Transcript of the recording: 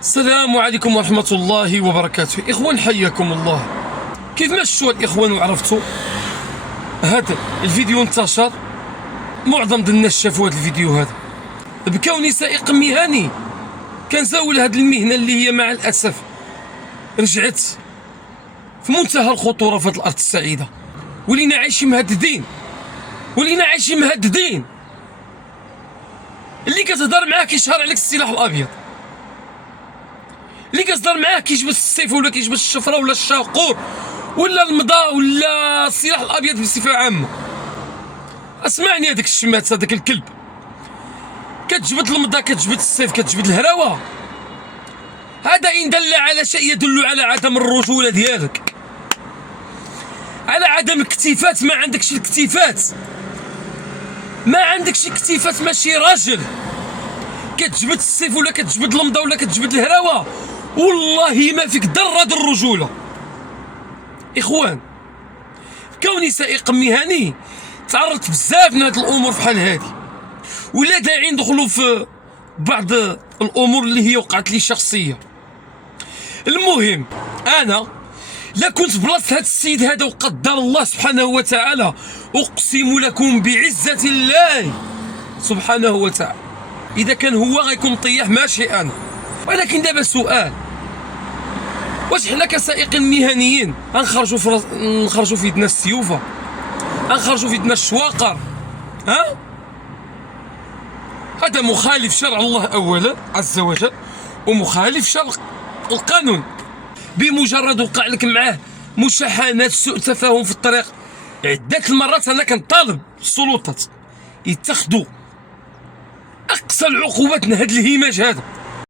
السلام عليكم ورحمة الله وبركاته. إخوان حياكم الله. كيف مشوا الإخوان وعرفتوا هذا الفيديو انتشر، معظم الناس شافوا هذا الفيديو هذا. بكوني سائق مهني كنزاول هذه المهنة اللي هي مع الأسف رجعت في منتهى الخطورة في هذه الأرض السعيدة، ولينا عايشين مهددين، اللي كتهضر معاه كيشهر عليك السلاح الأبيض، اللي كتهضر معاه كيجبد السيف ولا كيجبد الشفرة ولا الشاقور ولا المضا ولا السلاح الأبيض بصفة عامة. اسمعني هذاك الشمات هذاك الكلب، كتجبد المضا كتجبد السيف كتجبد الهراوة، هذا إن دل على شيء يدل على عدم الرجولة ديالك، على عدم اكتفاء. ما عندكش الاكتفاء، ماشي راجل. كتجبد السيف ولا كتجبد المضا ولا كتجبد الهراوة، والله ما فيك ذرة الرجولة. إخوان، كوني سائق مهني تعرضت بزاف من هاد الأمور بحال هادي، ولا داعي ندخلوا في بعض الأمور اللي هي وقعت لي شخصية. المهم أنا لا كنت بلاصة هاد السيد هذا وقدر الله سبحانه وتعالى، أقسم لكم بعزة الله سبحانه وتعالى إذا كان هو غيكون طيح ماشي أنا. ولكن دابا سؤال، واش حنا كسائقين مهنيين نخرجوا في يدنا السيوفة، غنخرجوا في يدنا الشواقر؟ هذا مخالف شرع الله أولا عز وجل، ومخالف شرع القانون. بمجرد وقع لك معاه مشاحنات سوء تفاهم في الطريق عدة المرات، أنا كنطالب السلطات يتخذوا أقصى العقوبات من هذا الهماج هذا.